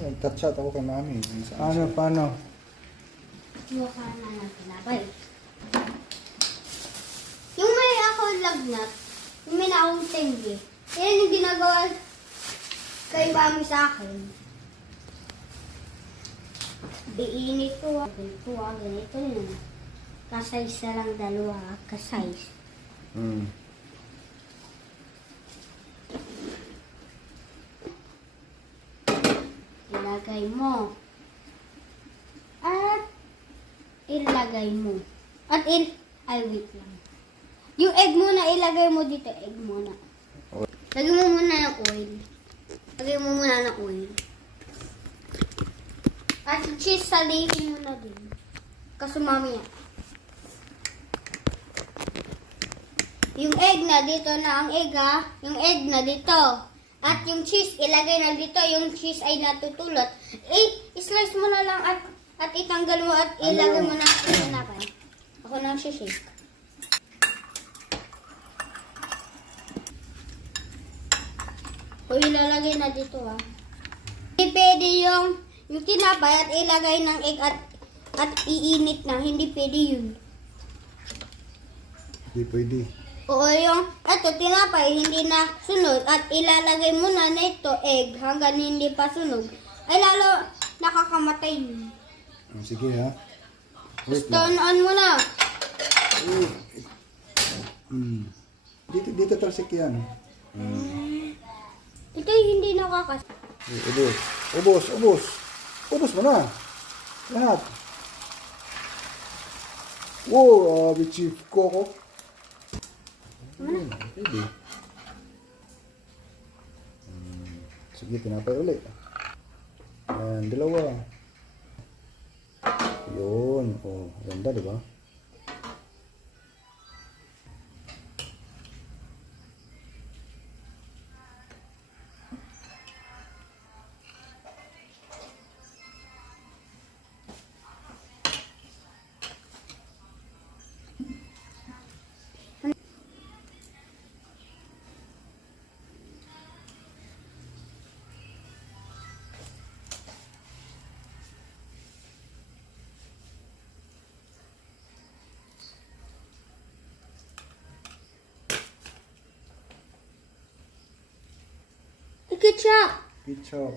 Nag-chat ako kay mami. Paano? Mukha na ng tinapay. Yung may ako lagnat, yung may na akong tinggi, yan yung ginagawa kay mami sa akin. Diinit ko, ganito yun. Kasize na lang dalawa, kasize. Ilagay mo. At ilagay mo. Ay, wait lang. Yung egg muna, ilagay mo dito. Egg muna. Lagay mo muna ng oil. Lagay mo muna ng oil. At cheese, salihin mo na din. Kasi mamaya. Yung egg na dito na ang egg ha. Yung egg na dito. At yung cheese, ilagay na dito. Yung cheese ay natutulot. I-slice mo na lang at itanggal mo at ilagay mo na sa tinapay. Ako nang shake. O ilalagay na dito ha. Hindi pwede yung tinapay at ilagay ng egg at iinit na. Hindi pwede yun. Hindi pwede. Oo, yung tinapay hindi na sunog at ilalagay mo na ito egg hanggang hindi pa sunog. Ay lalo nakakamatay yun. Sige ha. Wait lang. Turn on mo na. Dito talsik yan. Ito yung hindi nakakas. Ubos mo na. Lahat. Wow, Chief Coco. Pwede. Sige, tinapay ulit. Ayan, dalawa. Yun. Oh, ganda, di ba? Ketchup. Ketchup.